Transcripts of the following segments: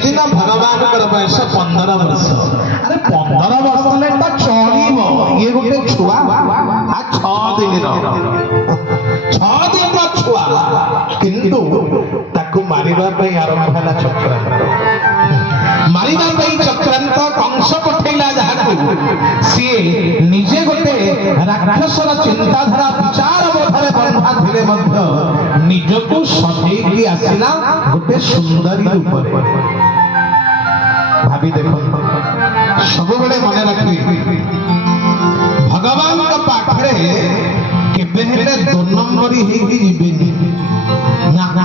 ସେଦିନ ଭଗବାନଙ୍କର ବୟସ 15 ବର୍ଷ। ଆରେ 15 ବର୍ଷ ହେଲେ ତ ଚଳିବ, ଇଏ ଗୋଟେ ଛୁଆ ଆ 6 ଦିନର ଛୁଆ, କିନ୍ତୁ ତାକୁ ମାରିବା ପାଇଁ ଆରମ୍ଭ ହେଲା ଚକ୍ରାନ୍ତ। ମାରିବା ପାଇଁ ଚକ୍ରାନ୍ତ କଂସ ପଠେଇଲା ଯାହାକୁ, ସିଏ ନିଜେ ଗୋଟେ ରାକ୍ଷସର ଚିନ୍ତାଧାରା ବିଚାର ବୋଧରେ ବନ୍ଧା ଥିଲେ ମଧ୍ୟ ନିଜକୁ ସଜେଇକି ଆସିଲା ଗୋଟେ ସୁନ୍ଦରୀ ରୂପରେ। ଭାବି ଦେଖନ୍ତୁ, ସବୁବେଳେ ମନେ ରଖିବେ ଭଗବାନଙ୍କ ପାଖରେ କେବେ ହେଲେ 2 ନମ୍ବରୀ ହେଇକି ଯିବେନି। ନା ନା,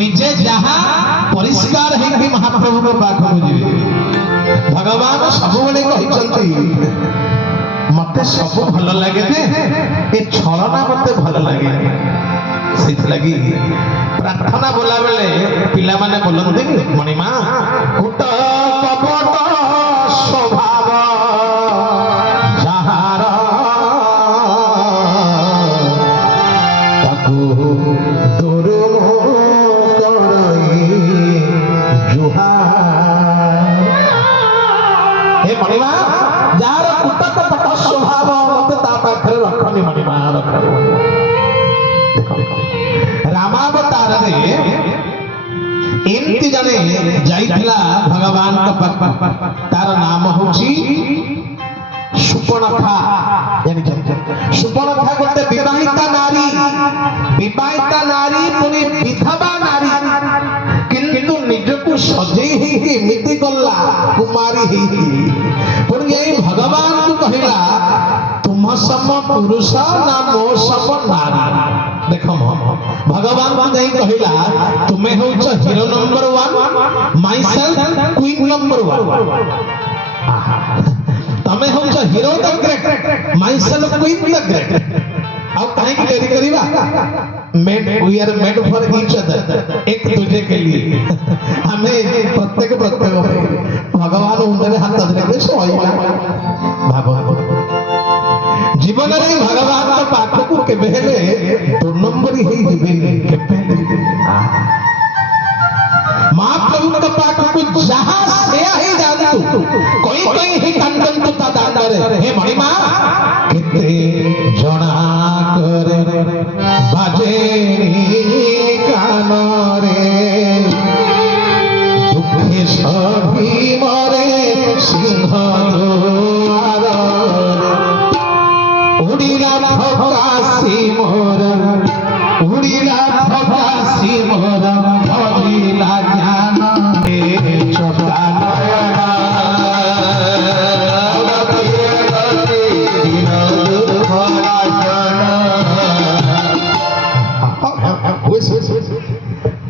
ନିଜେ ଯାହା ପରିଷ୍କାର ହେଇକି ମହାପ୍ରଭୁଙ୍କ ପାଖକୁ ଯିବେ। ଭଗବାନ ସବୁବେଳେ କହିଛନ୍ତି ମତେ ସବୁ ଭଲ ଲାଗେ ଯେ ଏ ଛଳନା ମତେ ଭଲ ଲାଗେ। ସେଥିଲାଗି ପ୍ରାର୍ଥନା ବୋଲା ବେଳେ ପିଲାମାନେ ବୋଲନ୍ତି ମଣିମା କୁଟ କପଟ ସ୍ୱଭାବ ଯାହାର ତାକୁ ଦୁରୁମ କରଇ ଜୁହାର। ହେ ମଣିମା, ଯାହାର କୁଟ କପଟ ସ୍ୱଭାବ ମତେ ତା ପାଖରେ ରଖନି ମଣିମା, ରଖନି। ରାମାବତାରରେ ଏମିତି ଜଣେ ଯାଇଥିଲା ଭଗବାନଙ୍କ ପାଖକୁ, ତାର ନାମ ହଉଛି ସୁପର୍ଣ୍ଣଖା। ଜାଣିଛନ୍ତି, ସୁପର୍ଣ୍ଣଖା ଗୋଟେ ବିବାହିତା ନାରୀ, ପୁଣି ବିଧବା ନାରୀ, କିନ୍ତୁ ନିଜକୁ ସଜେଇ ହେଇକି ଏମିତି ଗଲା କୁମାରୀ ହେଇକି, ପୁଣି ଯାଇ ଭଗବାନଙ୍କୁ କହିଲା ତୁମ ସମ ପୁରୁଷ ନା ମୋ ସମ ନାରୀ। ଦେଖ ଭଗବାନଙ୍କୁ ଯାଇ କହିଲା ତୁମେ ହଉଛ hero number 1, myself queen number 1। ତମେ ହଉଛ hero the great, myself queen the great. ଆଉ କାହିଁକି ଡେରି କରିବା? we are made for each other, एक दूसरे के लिए। हमें प्रत्येक भगवान उन्हें हाथ धरे सोईला। जीवन में भगवान का पाखକୁ केबे हेले 2 नंबरी हेई जिबेनी। महाप्रभुଙ୍କ ପାଖକୁ ଯାହା ସେୟା ହିଁ ଯାଆନ୍ତୁ, କଇଁ ହିଁ କାନ୍ଦନ୍ତୁ ତା ଦାଣ୍ଡରେ। ହେ ମଣିମା, କେତେ ଜଣା କରେ ବାଜେନି କାନରେ, ଦୁଃଖେ ସଭି ମରେ ସିଂହ ଦୁଆରରେ। ଉଡ଼ିଲା ଫକାସି ମୋର, ଉଡ଼ିଲା ଫକାସି ମୋର, ଭଜିଲା ଜ୍ଞାନ ଚକା ନୟନ।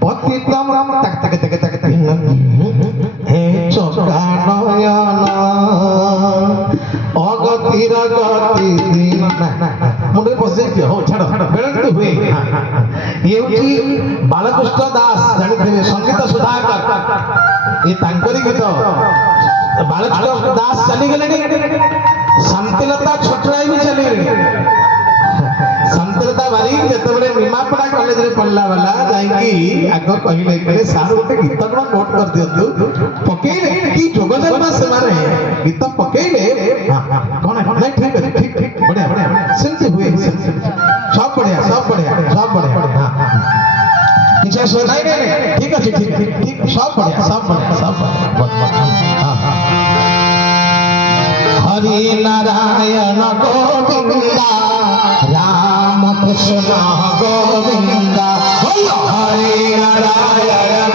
পতিতম তাক তাক তাক তাক তাক হে চকা নয়ন, অগতির গতি দিন। মুন্ডে বসে কি হো ছাড়ো বেড়ে হুয়ে। ये होची बालकृष्ण दास, জানিথিবে संगीत सुधाकर। ये तांकरी गीत बालकृष्ण दास चली गले, शांतिलता छोटराई भी चली गई। शांतिलता बारी जेतेबेले निमापड़ा कॉलेज रे पढ़ला वाला जाईकी आग कहिले करे सार गोटे गीत कोन नोट कर दियंतु, पकेइले की जोगजन्मा से माने गीत पकेइले। कोन है ठीक है, ठीक बढ़िया बढ़िया सेंसी हुए, सब बढ़िया सब बढ़िया सब बढ़िया। किछ सुनाई नहीं, ठीक है ठीक ठीक सब बढ़िया सब बढ़िया सब बढ़िया। हरि नारायण गोविंदा, राम कृष्ण गोविंदा, हरि नारायण